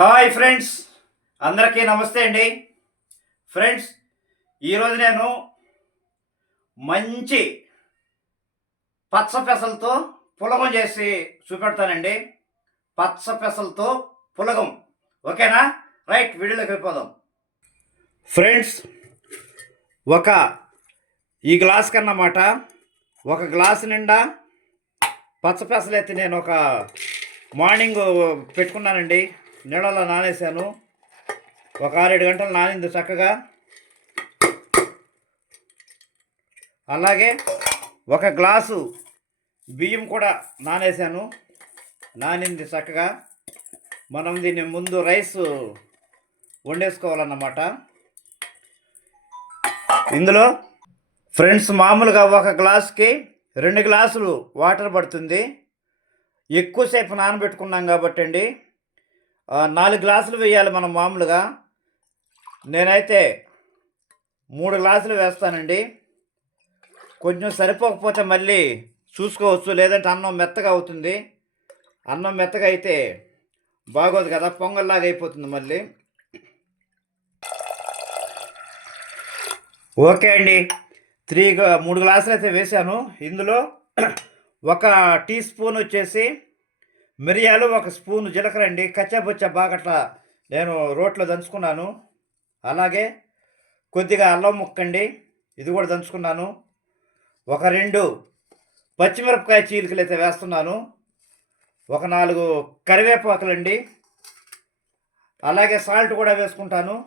Hi friends. అందరికీ నమస్తే అండి. ఫ్రెండ్స్ ఈరోజు నేను మంచి పచ్చ పెసలతో పులగం చేసి చూపెడతానండి. పచ్చ పెసలతో పులగం. ఓకేనా? రైట్ వీడియోలోకి వెళ్ళిపోదాం. ఫ్రెండ్స్ ఒక ఈ గ్లాస్ కన్నమాట ఒక గ్లాస్ నిండా పచ్చ పెసలు అయితే నేను ఒక మార్నింగ్ పెట్టుకున్నానండి. నీళ్ళలో నానేసాను ఒక ఆరేడు గంటలు నానింది చక్కగా. అలాగే ఒక గ్లాసు బియ్యం కూడా నానేసాను నానింది చక్కగా. మనం దీన్ని ముందు రైస్ వండేసుకోవాలన్నమాట. ఇందులో ఫ్రెండ్స్ మామూలుగా ఒక గ్లాస్కి రెండు గ్లాసులు వాటర్ పడుతుంది. ఎక్కువసేపు నానబెట్టుకున్నాం కాబట్టి అండి నాలుగు గ్లాసులు వేయాలి మనం మామూలుగా. నేనైతే మూడు గ్లాసులు వేస్తానండి. కొంచెం సరిపోకపోతే మళ్ళీ చూసుకోవచ్చు లేదంటే అన్నం మెత్తగా అవుతుంది. అన్నం మెత్తగా అయితే బాగోదు కదా పొంగల్లాగా అయిపోతుంది మళ్ళీ. ఓకే అండి. త్రీ మూడు గ్లాసులు అయితే వేశాను. ఇందులో ఒక టీ స్పూన్ వచ్చేసి మిరియాలు ఒక స్పూను జీలకర్ర అండి కచ్చబుచ్చ బాగా నేను రోట్లో దంచుకున్నాను. అలాగే కొద్దిగా అల్లం ముక్కండి ఇది కూడా దంచుకున్నాను. ఒక రెండు పచ్చిమిరపకాయ చీలికలు అయితే వేస్తున్నాను. ఒక నాలుగు కరివేపాకులండి. అలాగే సాల్ట్ కూడా వేసుకుంటాను.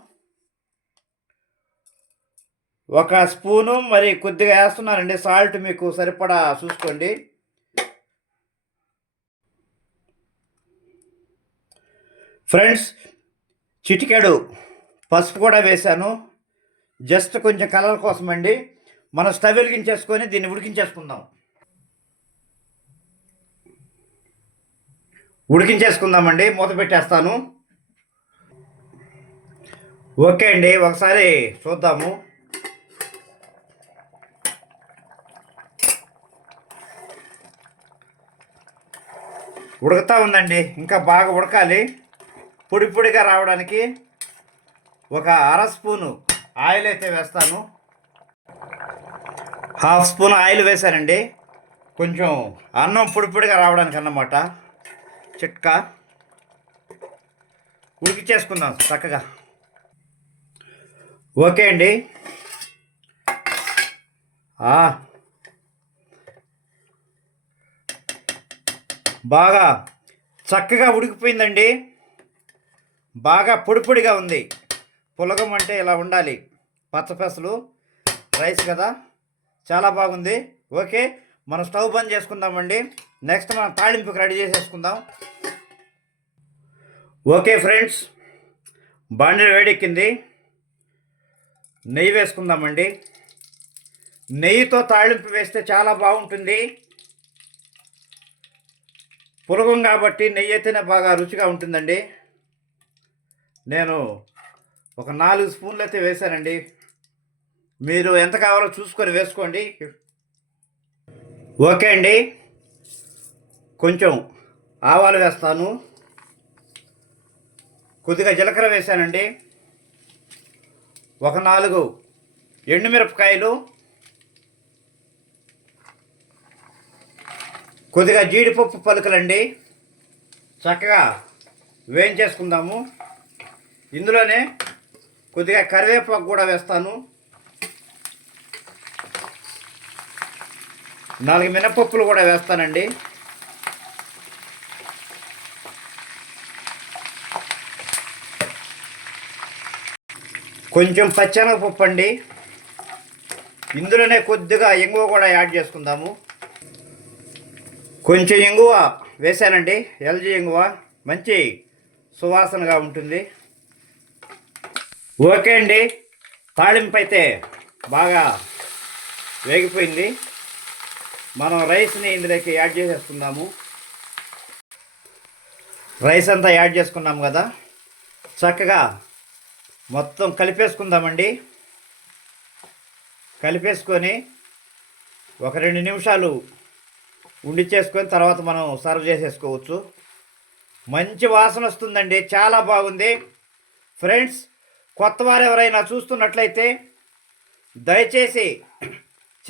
ఒక స్పూను మరి కొద్దిగా వేస్తున్నానండి సాల్ట్ మీకు సరిపడా చూసుకోండి. ఫ్రెండ్స్ చిటికెడు పసుపు కూడా వేశాను. జస్ట్ కొంచెం కలర్ కోసం అండి మనం స్టవ్ వెలిగించేసుకొని దీన్ని ఉడికించేసుకుందాం. ఉడికించేసుకుందామండి. మూత పెట్టేస్తాను. ఓకే అండి ఒకసారి చూద్దాము. ఉడుకుతూ ఉందండి. ఇంకా బాగా ఉడకాలి. పొడి పొడిగా రావడానికి ఒక అర స్పూను ఆయిల్ అయితే వేస్తాను. హాఫ్ స్పూన్ ఆయిల్ వేశానండి. కొంచెం అన్నం పొడి పొడిగా రావడానికి అన్నమాట చిట్కా. ఉడికి చేసుకుందాం చక్కగా. ఓకే అండి. బాగా చక్కగా ఉడికిపోయిందండి. బాగా పొడిపొడిగా ఉంది. పులగం అంటే ఇలా ఉండాలి. పచ్చపెసలు రైస్ కదా? చాలా బాగుంది. ఓకే మనం స్టవ్ బంద్ చేసుకుందామండి. నెక్స్ట్ మనం తాళింపుకి రెడీ చేసేసుకుందాం. ఓకే ఫ్రెండ్స్ బాండీ వేడెక్కింది. నెయ్యి వేసుకుందామండి. నెయ్యితో తాళింపు వేస్తే చాలా బాగుంటుంది. పులగం కాబట్టి నెయ్యి అయితేనే బాగా రుచిగా ఉంటుందండి. నేను ఒక నాలుగు స్పూన్లు అయితే వేశానండి. మీరు ఎంత కావాలో చూసుకొని వేసుకోండి. ఓకే అండి. కొంచెం ఆవాలు వేస్తాను. కొద్దిగా జీలకర్ర వేశానండి. ఒక నాలుగు ఎండుమిరపకాయలు. కొద్దిగా జీడిపప్పు పలుకులండి. చక్కగా వేయించేసుకుందాము. ఇందులోనే కొద్దిగా కరివేపాకు కూడా వేస్తాను. నాలుగు మినపప్పులు కూడా వేస్తానండి. కొంచెం పచ్చెనగపప్పు అండి. ఇందులోనే కొద్దిగా ఇంగువ కూడా యాడ్ చేసుకుందాము. కొంచెం ఇంగువ వేశానండి. ఎల్జీ ఇంగువ మంచి సువాసనగా ఉంటుంది. ఓకే అండి. తాళింపు అయితే బాగా వేగిపోయింది. మనం రైస్ని ఇందులోకి యాడ్ చేసేసుకుందాము రైస్ అంతా యాడ్ చేసుకున్నాం కదా. చక్కగా మొత్తం కలిపేసుకుందామండి. కలిపేసుకొని ఒక రెండు నిమిషాలు ఉండి చేసుకొని తర్వాత మనం సర్వ్ చేసేసుకోవచ్చు. మంచి వాసన వస్తుందండి. చాలా బాగుంది. ఫ్రెండ్స్ కొత్త వారు ఎవరైనా చూస్తున్నట్లయితే దయచేసి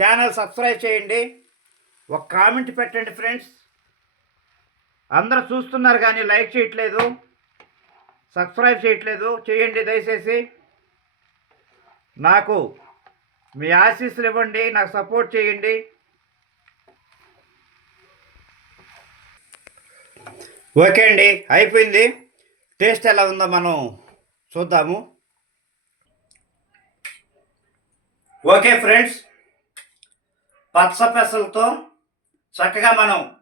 ఛానల్ సబ్స్క్రైబ్ చేయండి. ఒక కామెంట్ పెట్టండి ఫ్రెండ్స్. అందరూ చూస్తున్నారు కానీ లైక్ చేయట్లేదు. సబ్స్క్రైబ్ చేయట్లేదు. చేయండి దయచేసి. నాకు మీ ఆశీస్సులు ఇవ్వండి. నాకు సపోర్ట్ చేయండి. ఓకే అండి. అయిపోయింది. టేస్ట్ ఎలా ఉందో మనం చూద్దాము. Okay friends. పచ్చ పెసలతో చక్కగా మనం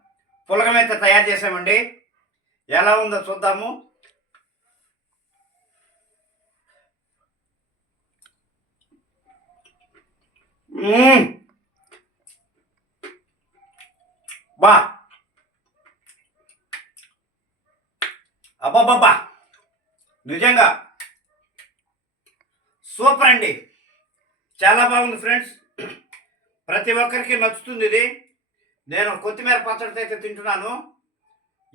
పులగం అయితే తయారు చేసామండి ఎలా ఉందో చూద్దాము. బా. అబ్బాబ్బా నిజంగా సూపర్ అండి. చాలా బాగుంది ఫ్రెండ్స్. ప్రతి ఒక్కరికి నచ్చుతుంది ఇది. నేను కొత్తిమీర పచ్చడితో అయితే తింటున్నాను.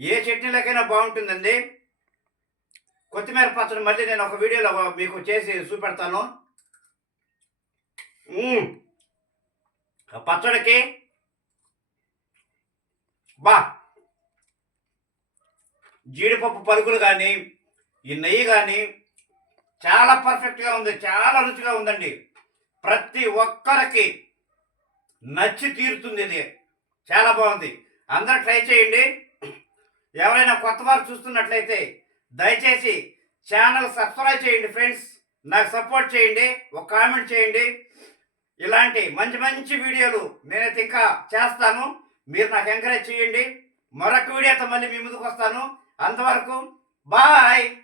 ఏ చట్నీలకైనా బాగుంటుందండి. కొత్తిమీర పచ్చడి మళ్ళీ నేను ఒక వీడియోలో మీకు చేసి చూపెడతాను. ఆ పచ్చడికి బా. జీడిపప్పు పలుకులు కానీ ఈ నెయ్యి కానీ చాలా పర్ఫెక్ట్గా ఉంది. చాలా రుచిగా ఉందండి. ప్రతి ఒక్కరికి నచ్చి తీరుతుంది ఇది. చాలా బాగుంది. అందరూ ట్రై చేయండి. ఎవరైనా కొత్త వారు చూస్తున్నట్లయితే దయచేసి ఛానల్ సబ్స్క్రైబ్ చేయండి ఫ్రెండ్స్. నాకు సపోర్ట్ చేయండి. ఒక కామెంట్ చేయండి. ఇలాంటి మంచి మంచి వీడియోలు నేనైతే ఇంకా చేస్తాను. మీరు నాకు ఎంకరేజ్ చేయండి. మరొక వీడియోతో మళ్ళీ మీ ముందుకు వస్తాను. అంతవరకు బాయ్!